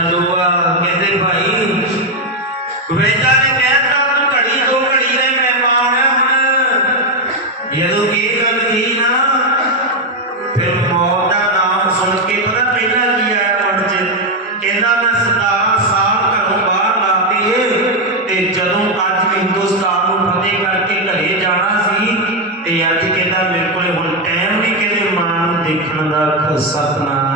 ਨੰਦੂਆ ਕਹਿੰਦੇ ਭਾਈ ਵੇਦਾ ਨੇ ਕਹਿਤਾ ਤੂੰ ਘੜੀ ਦੋ ਘੜੀ ਦੇ ਮਹਿਮਾਨ ਹੁਣ। ਜਦੋਂ ਇਹ ਗੱਲ ਕਹੀ ਨਾ, ਫਿਰ ਮੌਤ ਦਾ ਨਾਮ ਸੁਣ ਕੇ ਪਤਾ ਪਹਿਲਾਂ ਕੀ ਆਇਆ ਮਨ 'ਚ? ਕਹਿੰਦਾ, ਮੈਂ 17 ਸਾਲ ਘਰੋਂ ਬਾਹਰ ਲਾਤੇ ਤੇ ਜਦੋਂ ਅੱਜ ਹਿੰਦੁਸਤਾਨ ਨੂੰ ਫਤਿਹ ਕਰਕੇ ਘਰੇ ਜਾਣਾ ਸੀ ਤੇ ਅੱਜ ਕਹਿੰਦਾ ਮੇਰੇ ਕੋਲ ਹੁਣ ਟਾਈਮ ਨਹੀਂ ਕਹਿੰਦੇ ਮਾਂ ਨੂੰ ਦੇਖਣ ਦਾ, ਸਤਨਾਮ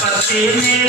ਪੱਤੇ ਨੇ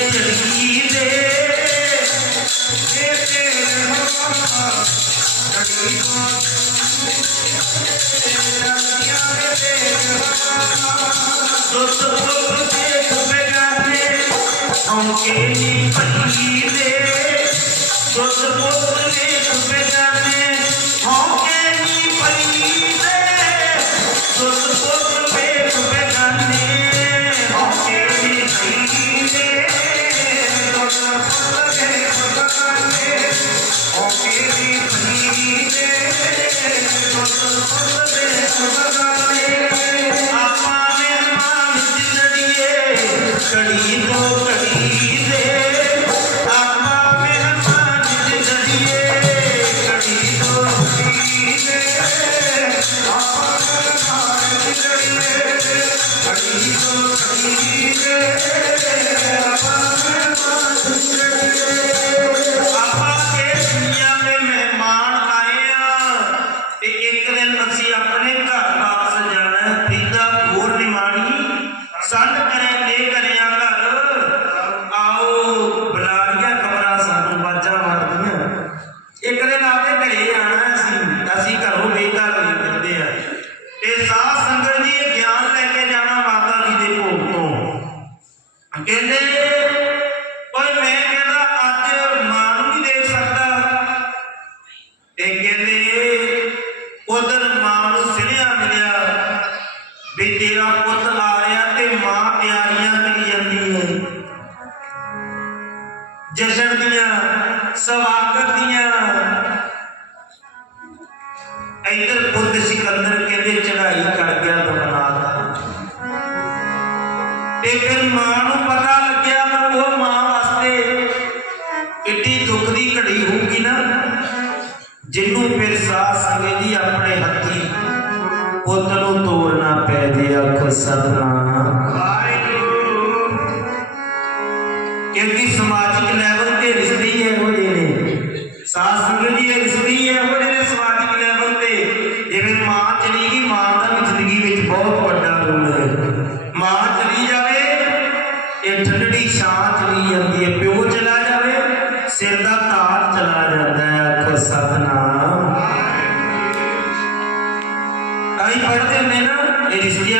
ਦੁੱਧ ਦੇਖ ਕਹਿੰਦੇ ਓਏ ਮੈਂ ਕਹਿੰਦਾ, ਅੱਜ ਮਾਂ ਨੂੰ ਨਹੀਂ ਦੇਖ ਸਕਦਾ। ਤੇ ਕਹਿੰਦੇ, ਉਧਰ ਮਾਂ ਨੂੰ ਸਿਰਿਆ ਮਿਲਿਆ ਵੀ ਤੇਰਾ ਪੁੱਤ ਆ ਰਿਹਾ ਤੇ ਮਾਂ ਤਿਆਰੀਆਂ ਕਰੀ ਜਾਂਦੀ ਹੈ ਜਸ਼ਨ ਦੀਆਂ, ਸਵਾਗਤ ਦੀਆਂ। ਇਧਰ ਪੁੱਤ ਸਿਕੰਦਰ ਕਹਿੰਦੇ ਚੜਾਈ ਕਰ ਗਿਆ ਬਮਨਾਥ ਤੇ ਫਿਰ ਮਾਂ ਜੇ ਵਾਹਿਗੁਰੂ। ਕਿਉਂਕਿ ਸਮਾਜਿਕ ਲੈਵਲ ਤੇ ਰਿਸ਼ਤੇ ਹੀ ਇਹੋ ਨੇ। ਸਾਧ ਸੰਗਤ ਜੀ ਰਿਸ਼ਤੇ ਹੀ ਇਹੋ ਨੇ ਸਮਾਜਿਕ ਲੈਵਲ ਤੇ। ਜਿਵੇਂ ਮਾਂ ਚਲੀ ਗਈ, ਮਾਂ ਦਾ ਵੀ ਜ਼ਿੰਦਗੀ ਵਿੱਚ ਬਹੁਤ ਵੱਡਾ ਰੋਲ ਹੈ। ਮਾਂ ਚਲੀ ਜਾਵੇ, ਇਹ ਠੰਡੜੀ ਛਾਂ ਚਲੀ ਜਾਂਦੀ ਹੈ। ਪਿਓ ਚਲਾ ਜਾਵੇ, ਸਿਰ ਦਾ ਤਾਰ ਚਲਾ ਜਾਂਦਾ ਹੈ। ਆਖੋ ਸਤਨਾਮ। ਆਈ ਪੜਦੇ ਨੇ ਨਾ, ਇਹ ਰਿਸ਼ਤਿਆਂ